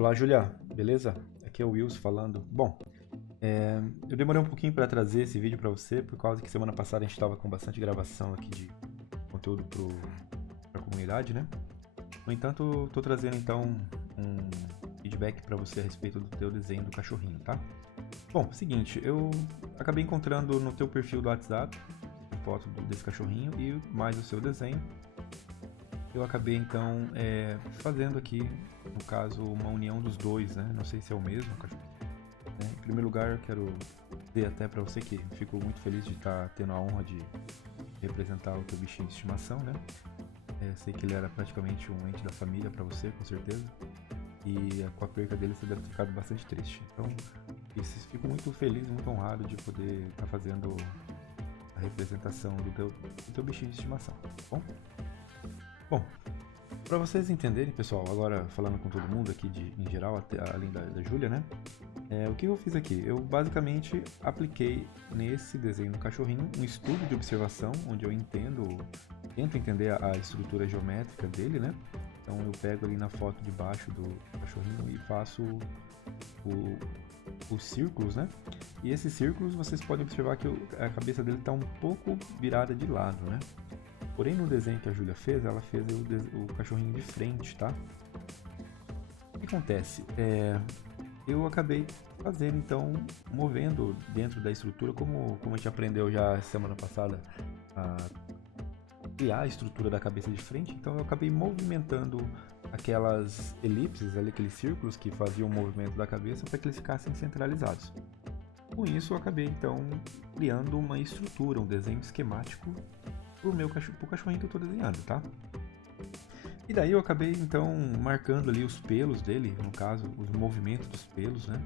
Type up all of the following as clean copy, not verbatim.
Olá, Julia, beleza? Aqui é o Wilson falando. Bom, eu demorei um pouquinho para trazer esse vídeo para você, por causa que semana passada a gente estava com bastante gravação aqui de conteúdo para a comunidade, né? No entanto, estou trazendo então um feedback para você a respeito do teu desenho do cachorrinho, tá? Bom, seguinte, eu acabei encontrando no teu perfil do WhatsApp foto desse cachorrinho e mais o seu desenho. Eu acabei então fazendo aqui, no caso, uma união dos dois, né? Não sei se é o mesmo cachorro. Né? Em primeiro lugar, eu quero dizer até para você que fico muito feliz de estar tendo a honra de representar o teu bichinho de estimação, né? Sei que ele era praticamente um ente da família para você, com certeza. E com a perca dele você deve ter ficado bastante triste. Então, fico muito feliz, muito honrado de poder estar fazendo a representação do teu bichinho de estimação, tá bom? Bom, para vocês entenderem, pessoal, agora falando com todo mundo aqui em geral, até, além da Júlia, né? O que eu fiz aqui? Eu basicamente apliquei nesse desenho do cachorrinho um estudo de observação, onde eu tento entender a estrutura geométrica dele, né? Então eu pego ali na foto de baixo do cachorrinho e faço os círculos, né? E esses círculos vocês podem observar que a cabeça dele está um pouco virada de lado, né? Porém, no desenho que a Júlia fez, ela fez o cachorrinho de frente, tá? O que acontece? Eu acabei fazendo, então, movendo dentro da estrutura, como a gente aprendeu já semana passada a criar a estrutura da cabeça de frente, então eu acabei movimentando aquelas elipses, ali, aqueles círculos que faziam o movimento da cabeça para que eles ficassem centralizados. Com isso, eu acabei, então, criando uma estrutura, um desenho esquemático pro cachorrinho que eu tô desenhando, tá? E daí eu acabei então marcando ali os pelos dele, no caso, os movimentos dos pelos, né?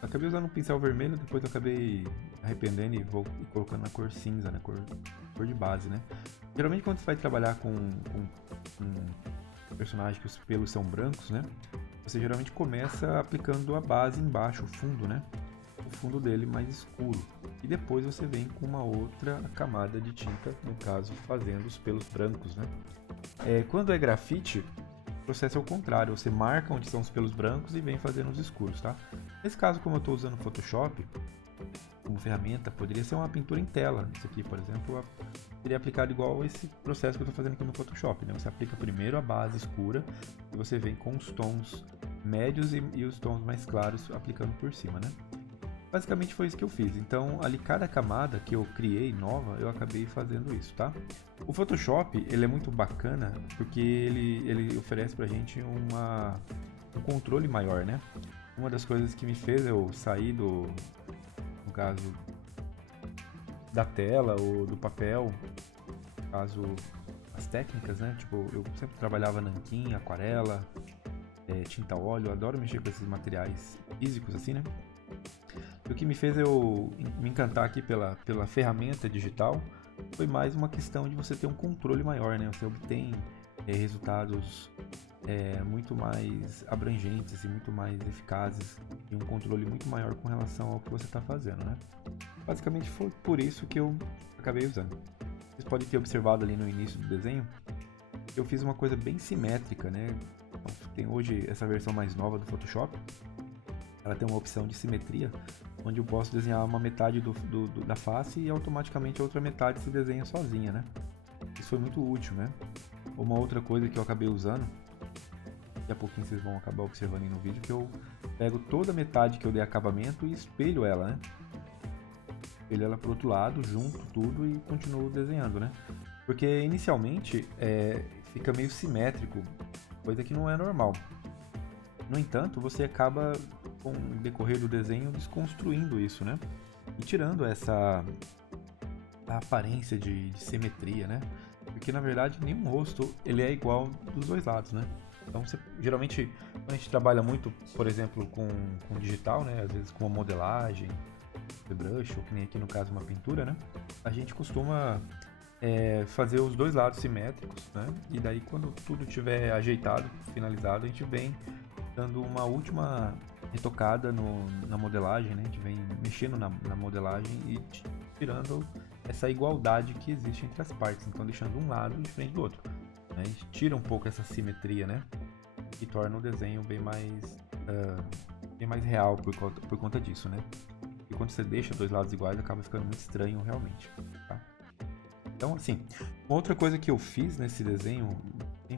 Acabei usando um pincel vermelho, depois eu acabei arrependendo e vou colocando na cor cinza, na cor de base, né? Geralmente quando você vai trabalhar com um personagem que os pelos são brancos, né? Você geralmente começa aplicando a base embaixo, o fundo, né? O fundo dele mais escuro. E depois você vem com uma outra camada de tinta, no caso, fazendo os pelos brancos, né? Quando é grafite, o processo é o contrário. Você marca onde são os pelos brancos e vem fazendo os escuros, tá? Nesse caso, como eu estou usando o Photoshop como ferramenta, poderia ser uma pintura em tela. Isso aqui, por exemplo, seria aplicado igual esse processo que eu estou fazendo aqui no Photoshop, né? Você aplica primeiro a base escura e você vem com os tons médios e os tons mais claros aplicando por cima, né? Basicamente foi isso que eu fiz. Então, ali cada camada que eu criei nova, eu acabei fazendo isso, tá? O Photoshop, ele é muito bacana porque ele oferece pra gente um controle maior, né? Uma das coisas que me fez eu sair no caso, da tela ou do papel, no caso, as técnicas, né? Tipo, eu sempre trabalhava nanquim, aquarela, tinta óleo, eu adoro mexer com esses materiais físicos assim, né? E o que me fez eu me encantar aqui pela ferramenta digital foi mais uma questão de você ter um controle maior, né? Você obtém resultados muito mais abrangentes e muito mais eficazes e um controle muito maior com relação ao que você está fazendo, né? Basicamente foi por isso que eu acabei usando. Vocês podem ter observado ali no início do desenho, eu fiz uma coisa bem simétrica, né? Então, tem hoje essa versão mais nova do Photoshop, ela tem uma opção de simetria, onde eu posso desenhar uma metade da face e automaticamente a outra metade se desenha sozinha, né? Isso foi muito útil, né? Uma outra coisa que eu acabei usando, daqui a pouquinho vocês vão acabar observando aí no vídeo, que eu pego toda a metade que eu dei acabamento e espelho ela, né? Espelho ela pro outro lado, junto tudo e continuo desenhando, né? Porque inicialmente fica meio simétrico, coisa que não é normal. No entanto, você acaba com o decorrer do desenho desconstruindo isso, né? E tirando a aparência de simetria, né? Porque na verdade nenhum rosto ele é igual dos dois lados, né? Então geralmente quando a gente trabalha muito, por exemplo, com digital, né? Às vezes com uma modelagem, brush, ou que nem aqui no caso uma pintura, né? A gente costuma fazer os dois lados simétricos, né? E daí quando tudo estiver ajeitado, finalizado, a gente vem dando uma última retocada na modelagem, né? A gente vem mexendo na modelagem e tirando essa igualdade que existe entre as partes, então deixando um lado diferente do outro, né? A gente tira um pouco essa simetria, né? e torna o desenho bem mais real por conta disso, né? E quando você deixa dois lados iguais, acaba ficando muito estranho realmente, tá? Então, assim, uma outra coisa que eu fiz nesse desenho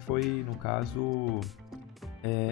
foi, no caso,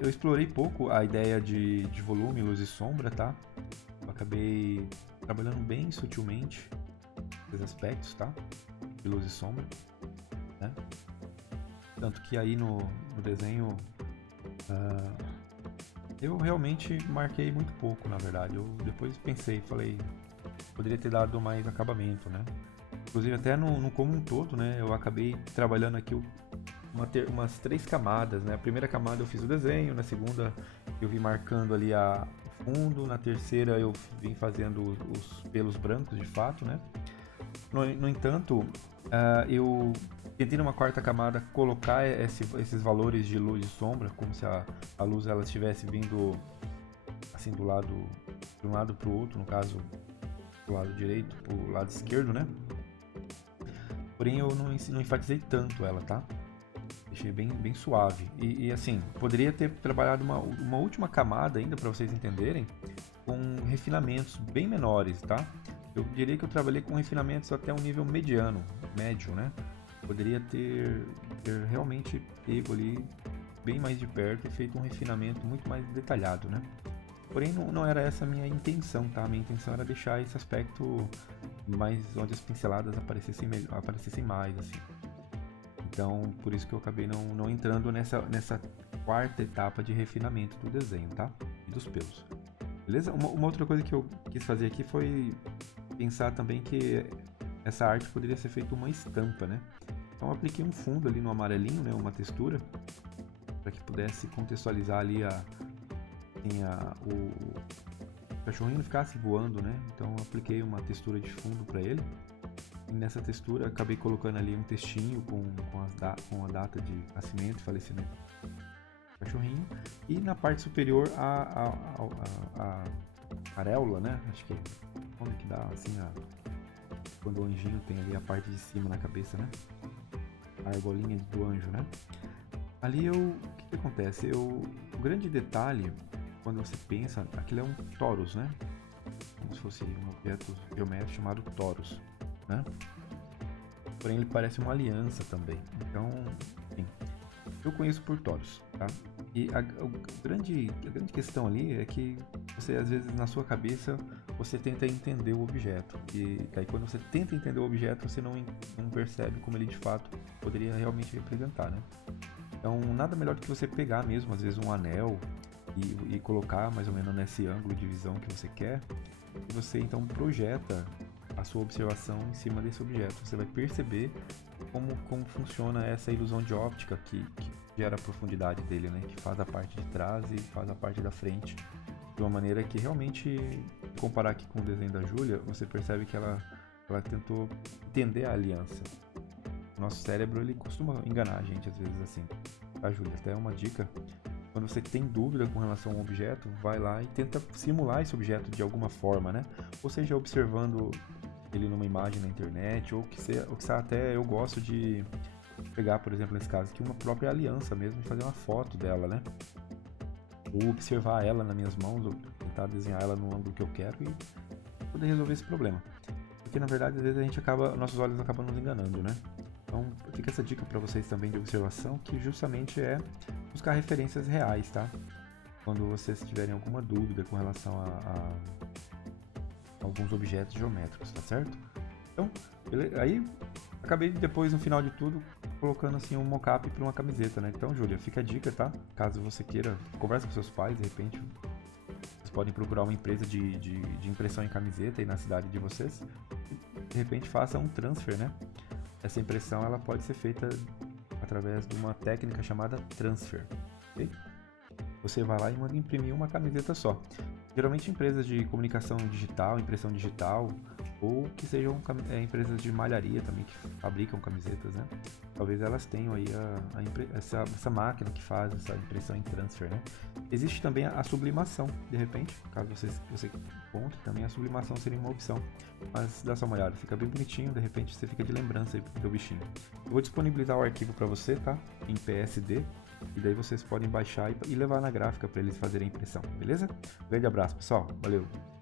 eu explorei pouco a ideia de volume, luz e sombra, tá? Eu acabei trabalhando bem sutilmente esses aspectos, tá? De luz e sombra, né? Tanto que aí no desenho eu realmente marquei muito pouco, na verdade. Eu depois pensei, falei, poderia ter dado mais acabamento, né? Inclusive até no como um todo, né? Eu acabei trabalhando aqui umas 3 camadas, né? A primeira camada eu fiz o desenho, na segunda eu vim marcando ali o fundo, na terceira eu vim fazendo os pelos brancos de fato, né? No entanto, eu tentei numa quarta camada colocar esses valores de luz e sombra, como se a luz ela estivesse vindo assim de um lado para o outro, no caso do lado direito para o lado esquerdo, né? Porém eu não enfatizei tanto ela, tá? Deixei bem suave. E assim, poderia ter trabalhado uma última camada ainda para vocês entenderem, com refinamentos bem menores, tá? Eu diria que eu trabalhei com refinamentos até um nível médio, né? Poderia ter realmente pego ali bem mais de perto e feito um refinamento muito mais detalhado, né? Porém, não era essa a minha intenção, tá? A minha intenção era deixar esse aspecto mais onde as pinceladas aparecessem mais, assim. Então, por isso que eu acabei não entrando nessa quarta etapa de refinamento do desenho, tá? E dos pelos. Beleza? Uma outra coisa que eu quis fazer aqui foi pensar também que essa arte poderia ser feita uma estampa, né? Então eu apliquei um fundo ali no amarelinho, né? Uma textura, para que pudesse contextualizar ali o cachorrinho não ficasse voando, né? Então eu apliquei uma textura de fundo para ele. E nessa textura acabei colocando ali um textinho com a data de nascimento e falecimento do cachorrinho. E na parte superior a areola, né? Acho que onde que dá assim quando o anjinho tem ali a parte de cima na cabeça, né? A argolinha do anjo, né? Ali o que acontece? O grande detalhe, quando você pensa, aquilo é um torus, né? Como se fosse um objeto geométrico chamado torus, né? Porém ele parece uma aliança também. Então, enfim, eu conheço por torus, tá? E a grande questão ali é que você, às vezes, na sua cabeça, você tenta entender o objeto. E aí, quando você tenta entender o objeto, você não percebe como ele, de fato, poderia realmente representar, né? Então, nada melhor do que você pegar mesmo, às vezes, um anel e colocar mais ou menos nesse ângulo de visão que você quer. E você, então, projeta a sua observação em cima desse objeto. Você vai perceber como funciona essa ilusão de óptica que gera a profundidade dele, né? Que faz a parte de trás e faz a parte da frente de uma maneira que realmente, comparar aqui com o desenho da Júlia, você percebe que ela tentou entender a aliança. O nosso cérebro, ele costuma enganar a gente às vezes assim, tá, Júlia? Até uma dica: quando você tem dúvida com relação a um objeto, vai lá e tenta simular esse objeto de alguma forma, né? Ou seja, observando ele numa imagem na internet, ou que até eu gosto de pegar, por exemplo, nesse caso aqui, uma própria aliança mesmo, e fazer uma foto dela, né? Ou observar ela nas minhas mãos, ou tentar desenhar ela no ângulo que eu quero e poder resolver esse problema. Porque na verdade, às vezes nossos olhos acabam nos enganando, né? Então fica essa dica para vocês também de observação, que justamente é buscar referências reais, tá? Quando vocês tiverem alguma dúvida com relação a alguns objetos geométricos, tá certo? Então, aí acabei depois, no final de tudo, colocando assim um mockup para uma camiseta, né? Então, Júlia, fica a dica, tá? Caso você queira, conversa com seus pais, de repente vocês podem procurar uma empresa de impressão em camiseta aí na cidade de vocês e, de repente, faça um transfer, né? Essa impressão ela pode ser feita através de uma técnica chamada transfer, ok? Você vai lá e manda imprimir uma camiseta só. Geralmente empresas de comunicação digital, impressão digital, ou que sejam empresas de malharia também que fabricam camisetas, né? Talvez elas tenham aí essa máquina que faz essa impressão em transfer, né? Existe também a sublimação, de repente, caso você encontre também, a sublimação seria uma opção. Mas dá só uma olhada, fica bem bonitinho, de repente você fica de lembrança aí pro teu bichinho. Eu vou disponibilizar o arquivo para você, tá? Em PSD, e daí vocês podem baixar e levar na gráfica para eles fazerem a impressão, beleza? Grande abraço, pessoal. Valeu!